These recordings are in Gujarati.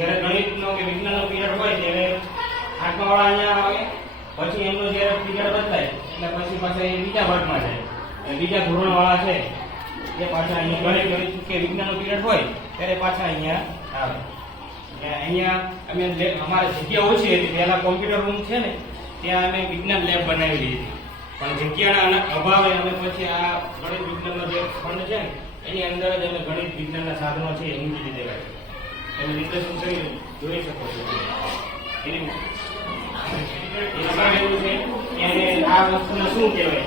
જ્યારે ગણિતનો કે વિજ્ઞાનનો પીરિયડ હોય ત્યારે આઠમાવાળા અહીંયા આવે, પછી એમનો જ્યારે પીરિયડ બદલાય એટલે પછી પાછા એ બીજા વર્ગમાં જાય, બીજા ધોરણવાળા છે એ પાછા અહીંયા ગણિત કે વિજ્ઞાનનો પીરિયડ હોય ત્યારે પાછા અહીંયા આવે. અહીંયા અમે અમારે જગ્યા ઓછી હતી, પહેલા કોમ્પ્યુટર રૂમ છે ને ત્યાં અમે વિજ્ઞાન લેબ બનાવેલી હતી, પણ જગ્યાના અભાવે અમે પછી આ ગણિત વિજ્ઞાનનો જે ફંડ છે ને એની અંદર જ અમે ગણિત વિજ્ઞાનના સાધનો છે એ મૂકી દીધેલા છે. તમે રિપ્લેસમેન્ટ કરી જોઈ શકો છો. એનું કામ એવું છે કે આ વસ્તુને શું કહેવાય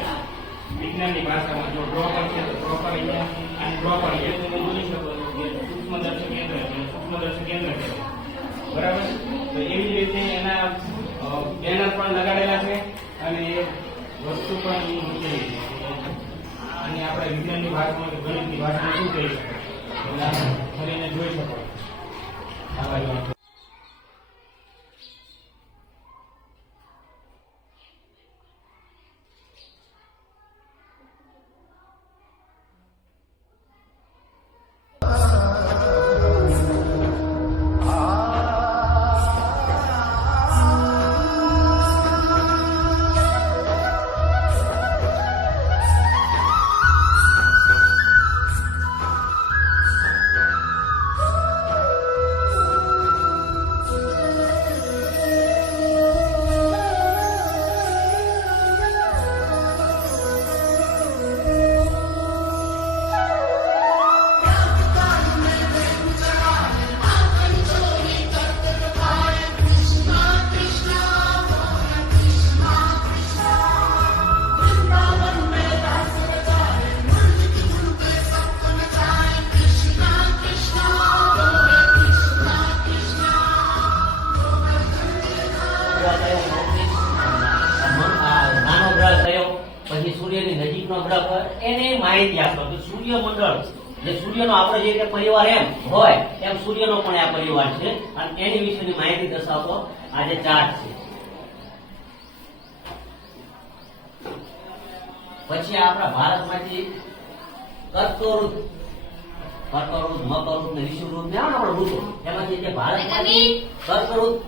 વિજ્ઞાનની ભાષામાં, જો ડ્રોપર છે તો ડ્રોપર અહીંયા અને ડ્રોપર એ તમે જોઈ શકો છો કે સૂક્ષ્મદર્શક કેન્દ્ર છે, સૂક્ષ્મદર્શક કેન્દ્ર છે, બરાબર. તો એવી રીતે એના બેનર પણ લગાડેલા છે અને એ વસ્તુ પણ મૂકેલી છે. અને આપણે વિજ્ઞાનની ભાષામાં કે ગણિતની ભાષામાં શું કહી શકો ફરીને જોઈ શકો. આભાર. સૂર્યની નજીકનો ગ્રહ એને માહિતી આપો તો સૂર્યમંડળ જે સૂર્યનો આપણે જે રીતે પરિવાર એમ હોય એમ સૂર્યનો પણ આ પરિવાર છે અને એની વિશેની માહિતી દર્શાવતો આ જે ચાર્ટ છે. પછી આપણા ભારતમાંથી કર્કવૃત, મકરવૃત ને વિષુવવૃત ને આપણે ઋતુ એમાંથી જે ભારતમાંથી કર્કવૃત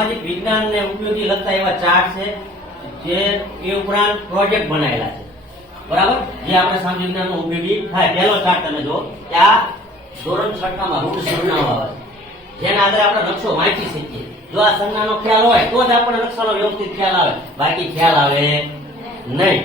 સામાજિક વિજ્ઞાનને ઉપયોગી લગતા એવા ચાર્ટ છે, જે એ ઉપરાંત પ્રોજેક્ટ બનાવેલા છે, બરાબર, જે આપણે સામાજિક વિજ્ઞાનનો ઉપયોગી થાય. પહેલો ચાર્ટ તમે જો કે આ ધોરણ 6 રૂટ સરનામા આવે છે, જેના આધારે આપણે નકશો વાંચી શકીએ. જો આ સરનામાનો ખ્યાલ હોય તો જ આપણને નકશાનો વ્યવસ્થિત ખ્યાલ આવે, બાકી ખ્યાલ આવે નહીં.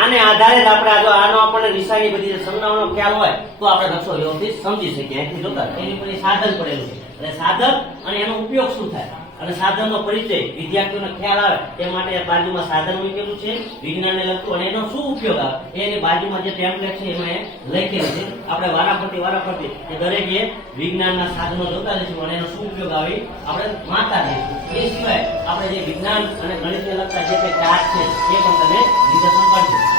આને આધારે જ આપણે જો આનો આપણને નિશાની બધી જે સરનામાનો ખ્યાલ હોય તો આપણે નકશો વ્યવસ્થિત સમજી શકીએ. અહીંથી જોતા એની ઉપર સાધન પડેલું છે, એટલે સાધન અને એનો ઉપયોગ શું થાય અને સાધનનો પરિચય વિદ્યાર્થીઓને ખ્યાલ આવે તે માટે બાજુમાં સાધન મૂકેલું છે વિજ્ઞાનને લગતું, અને એનો શું ઉપયોગ આવે એની બાજુમાં જે ટેમ્પલેટ છે એમાં એ લખેલું છે. આપણે વારાફરતી એ દરેક એ વિજ્ઞાનના સાધનો જોતા રહીશું અને એનો શું ઉપયોગ આવે આપણે વાંચતા રહીશું. એ સિવાય આપણે જે વિજ્ઞાન અને ગણિતને લગતા જે કંઈ ચાર્ટ છે એ પણ તમે નિદર્શન કરજો.